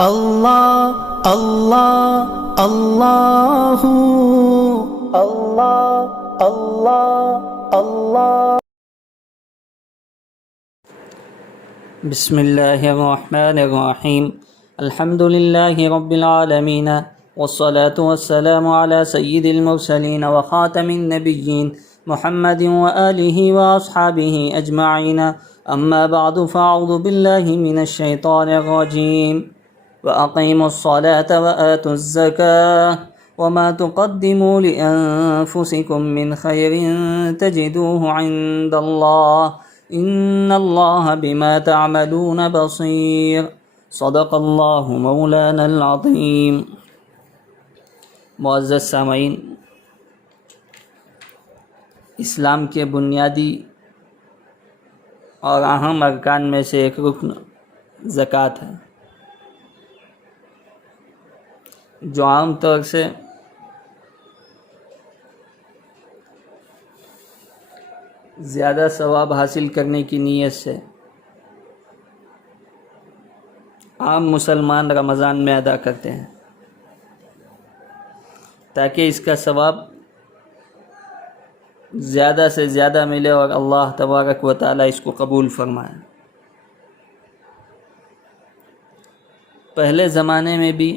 اللہ اللہ اللہ اللہ اللہ اللہ۔ بسم اللہ الرحمن الرحیم۔ الحمد للہ رب العالمین والصلاة والسلام علی سید المرسلین وخاتم النبیین محمد وآلہ واصحابہ اجمعین، اما بعد فاعوذ باللہ من الشیطان الرجیم۔ وَأَقِيمُوا الصَّلَاةَ وَآتُوا الزَّكَاةَ وَمَا تُقَدِّمُوا لِأَنفُسِكُم مِّنْ خَيْرٍ تَجِدُوهُ عِندَ اللَّهِ إِنَّ اللَّهَ بِمَا تَعْمَلُونَ بَصِيرٌ۔ صدق اللہ مولانا العظیم۔ معزز سامعین، اسلام کے بنیادی اور اہم ارکان میں سے ایک رکن زکوٰۃ ہے، جو عام طور سے زیادہ ثواب حاصل کرنے کی نیت سے عام مسلمان رمضان میں ادا کرتے ہیں، تاکہ اس کا ثواب زیادہ سے زیادہ ملے اور اللہ تبارک و تعالی اس کو قبول فرمائے۔ پہلے زمانے میں بھی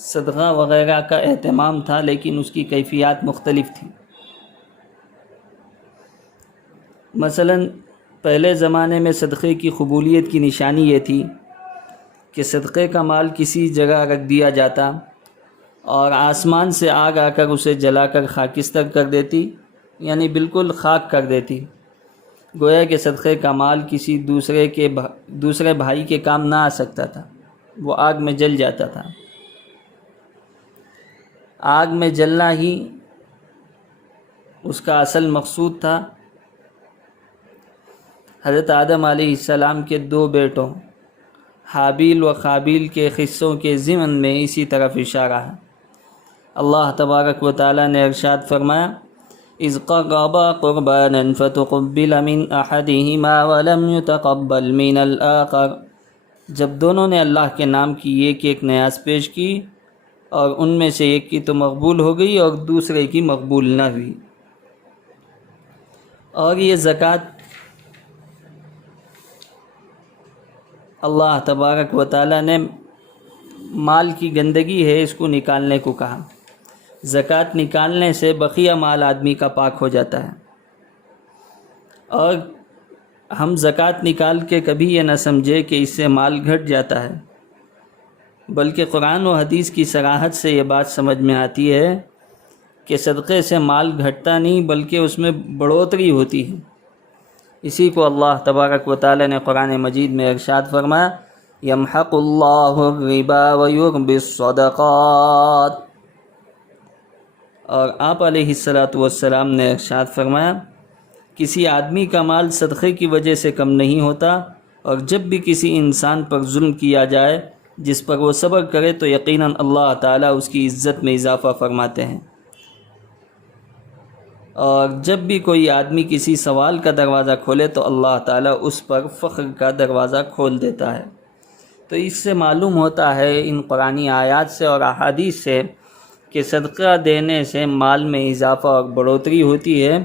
صدقہ وغیرہ کا اہتمام تھا، لیکن اس کی کیفیات مختلف تھیں۔ مثلاً پہلے زمانے میں صدقے کی قبولیت کی نشانی یہ تھی کہ صدقے کا مال کسی جگہ رکھ دیا جاتا اور آسمان سے آگ آ کر اسے جلا کر خاکستر کر دیتی، یعنی بالکل خاک کر دیتی، گویا کہ صدقے کا مال کسی دوسرے بھائی کے کام نہ آ سکتا تھا، وہ آگ میں جل جاتا تھا۔ آگ میں جلنا ہی اس کا اصل مقصود تھا۔ حضرت آدم علیہ السلام کے دو بیٹوں حابیل و قابیل کے قصوں کے ضمن میں اسی طرف اشارہ ہے۔ اللہ تبارک و تعالی نے ارشاد فرمایا، اذ قربا قربانا فتقبل من احدہما ولم يتقبل من الآخر، جب دونوں نے اللہ کے نام کی ایک نیاز پیش کی اور ان میں سے ایک کی تو مقبول ہو گئی اور دوسرے کی مقبول نہ ہوئی۔ اور یہ زکوٰۃ اللہ تبارک و تعالی نے مال کی گندگی ہے اس کو نکالنے کو کہا۔ زکوٰۃ نکالنے سے بقیہ مال آدمی کا پاک ہو جاتا ہے، اور ہم زکوٰۃ نکال کے کبھی یہ نہ سمجھے کہ اس سے مال گھٹ جاتا ہے، بلکہ قرآن و حدیث کی صراحت سے یہ بات سمجھ میں آتی ہے کہ صدقے سے مال گھٹتا نہیں بلکہ اس میں بڑھوتری ہوتی ہے۔ اسی کو اللہ تبارک و تعالی نے قرآن مجید میں ارشاد فرمایا، یمحق اللہ الربا ویربی الصدقات، اور آپ علیہ السلام نے ارشاد فرمایا، کسی آدمی کا مال صدقے کی وجہ سے کم نہیں ہوتا، اور جب بھی کسی انسان پر ظلم کیا جائے جس پر وہ صبر کرے تو یقیناً اللہ تعالیٰ اس کی عزت میں اضافہ فرماتے ہیں، اور جب بھی کوئی آدمی کسی سوال کا دروازہ کھولے تو اللہ تعالیٰ اس پر فخر کا دروازہ کھول دیتا ہے۔ تو اس سے معلوم ہوتا ہے ان قرآنی آیات سے اور احادیث سے کہ صدقہ دینے سے مال میں اضافہ اور بڑھوتری ہوتی ہے،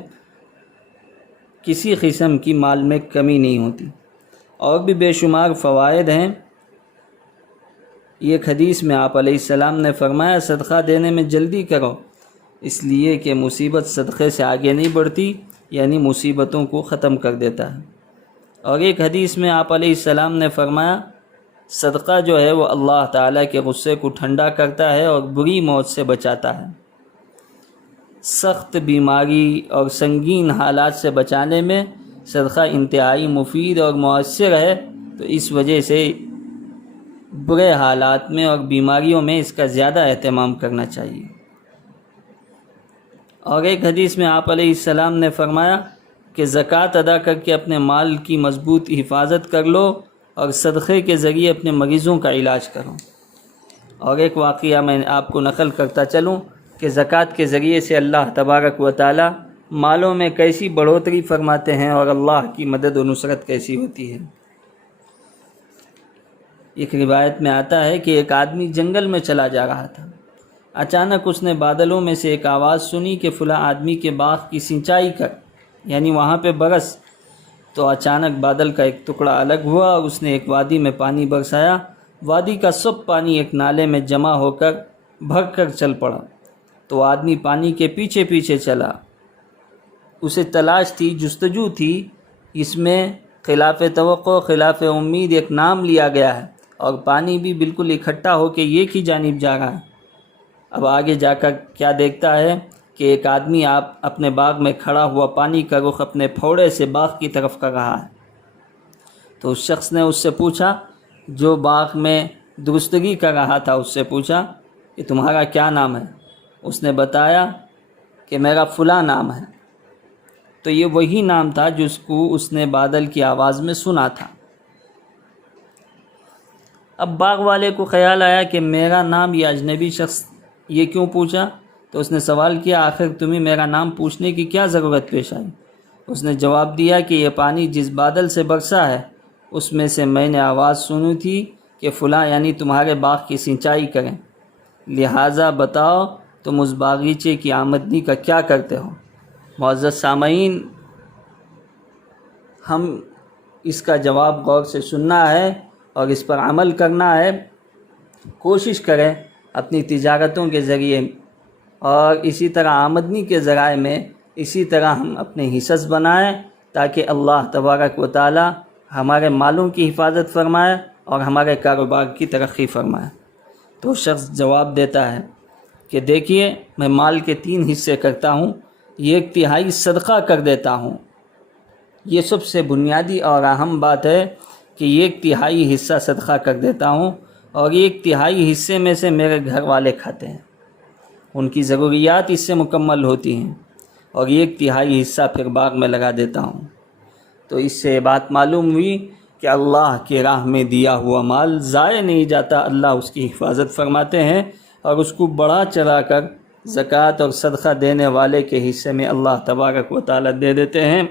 کسی قسم کی مال میں کمی نہیں ہوتی، اور بھی بے شمار فوائد ہیں۔ ایک حدیث میں آپ علیہ السلام نے فرمایا، صدقہ دینے میں جلدی کرو، اس لیے کہ مصیبت صدقے سے آگے نہیں بڑھتی، یعنی مصیبتوں کو ختم کر دیتا ہے۔ اور ایک حدیث میں آپ علیہ السلام نے فرمایا، صدقہ جو ہے وہ اللہ تعالیٰ کے غصے کو ٹھنڈا کرتا ہے اور بری موت سے بچاتا ہے۔ سخت بیماری اور سنگین حالات سے بچانے میں صدقہ انتہائی مفید اور مؤثر ہے، تو اس وجہ سے برے حالات میں اور بیماریوں میں اس کا زیادہ اہتمام کرنا چاہیے۔ اور ایک حدیث میں آپ علیہ السلام نے فرمایا کہ زکوٰۃ ادا کر کے اپنے مال کی مضبوط حفاظت کر لو اور صدقے کے ذریعے اپنے مریضوں کا علاج کرو۔ اور ایک واقعہ میں آپ کو نقل کرتا چلوں کہ زکوٰۃ کے ذریعے سے اللہ تبارک و تعالی مالوں میں کیسی بڑھوتری فرماتے ہیں اور اللہ کی مدد و نصرت کیسی ہوتی ہے۔ ایک روایت میں آتا ہے کہ ایک آدمی جنگل میں چلا جا رہا تھا، اچانک اس نے بادلوں میں سے ایک آواز سنی کہ فلاں آدمی کے باغ کی سینچائی کر، یعنی وہاں پہ برس۔ تو اچانک بادل کا ایک ٹکڑا الگ ہوا اور اس نے ایک وادی میں پانی برسایا۔ وادی کا سب پانی ایک نالے میں جمع ہو کر بھر کر چل پڑا۔ تو آدمی پانی کے پیچھے پیچھے چلا، اسے تلاش تھی، جستجو تھی۔ اس میں خلاف توقع، خلاف امید ایک نام لیا گیا ہے، اور پانی بھی بالکل اکٹھا ہو کے ایک ہی جانب جا رہا ہے۔ اب آگے جا کر کیا دیکھتا ہے کہ ایک آدمی اپنے باغ میں کھڑا ہوا پانی کا رخ اپنے پھوڑے سے باغ کی طرف کر رہا ہے۔ تو اس شخص نے اس سے پوچھا، جو باغ میں درستگی کر رہا تھا، اس سے پوچھا کہ تمہارا کیا نام ہے؟ اس نے بتایا کہ میرا فلاں نام ہے۔ تو یہ وہی نام تھا جس کو اس نے بادل کی آواز میں سنا تھا۔ اب باغ والے کو خیال آیا کہ میرا نام یہ اجنبی شخص یہ کیوں پوچھا؟ تو اس نے سوال کیا، آخر تمہیں میرا نام پوچھنے کی کیا ضرورت پیش آئی؟ اس نے جواب دیا کہ یہ پانی جس بادل سے برسا ہے اس میں سے میں نے آواز سنی تھی کہ فلاں یعنی تمہارے باغ کی سینچائی کریں، لہٰذا بتاؤ تم اس باغیچے کی آمدنی کا کیا کرتے ہو؟ معزز سامعین، ہم اس کا جواب غور سے سننا ہے اور اس پر عمل کرنا ہے۔ کوشش کریں اپنی تجارتوں کے ذریعے اور اسی طرح آمدنی کے ذرائع میں اسی طرح ہم اپنے حصص بنائیں، تاکہ اللہ تبارک و تعالی ہمارے مالوں کی حفاظت فرمائے اور ہمارے کاروبار کی ترقی فرمائے۔ تو شخص جواب دیتا ہے کہ دیکھیے، میں مال کے 3 حصے کرتا ہوں، 1/3 صدقہ کر دیتا ہوں۔ یہ سب سے بنیادی اور اہم بات ہے کہ 1/3 حصہ صدقہ کر دیتا ہوں، اور 1/3 حصے میں سے میرے گھر والے کھاتے ہیں، ان کی ضروریات اس سے مکمل ہوتی ہیں، اور 1/3 حصہ پھر باغ میں لگا دیتا ہوں۔ تو اس سے بات معلوم ہوئی کہ اللہ کی راہ میں دیا ہوا مال ضائع نہیں جاتا، اللہ اس کی حفاظت فرماتے ہیں اور اس کو بڑھا چڑھا کر زکوٰۃ اور صدقہ دینے والے کے حصے میں اللہ تبارک و تعالی دے دیتے ہیں۔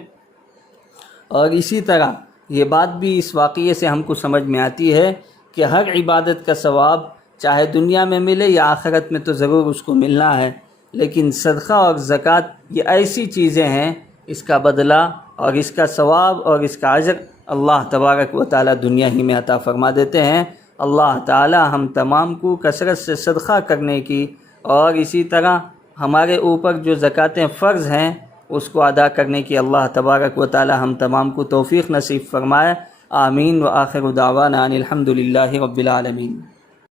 اور اسی طرح یہ بات بھی اس واقعے سے ہم کو سمجھ میں آتی ہے کہ ہر عبادت کا ثواب چاہے دنیا میں ملے یا آخرت میں تو ضرور اس کو ملنا ہے، لیکن صدقہ اور زکوٰۃ یہ ایسی چیزیں ہیں، اس کا بدلہ اور اس کا ثواب اور اس کا اجر اللہ تبارک و تعالی دنیا ہی میں عطا فرما دیتے ہیں۔ اللہ تعالی ہم تمام کو کثرت سے صدقہ کرنے کی اور اسی طرح ہمارے اوپر جو زکوٰۃیں فرض ہیں اس کو ادا کرنے کی اللہ تبارک و تعالی ہم تمام کو توفیق نصیب فرمائے۔ آمین۔ وآخر دعوانا ان الحمد للہ رب العالمین۔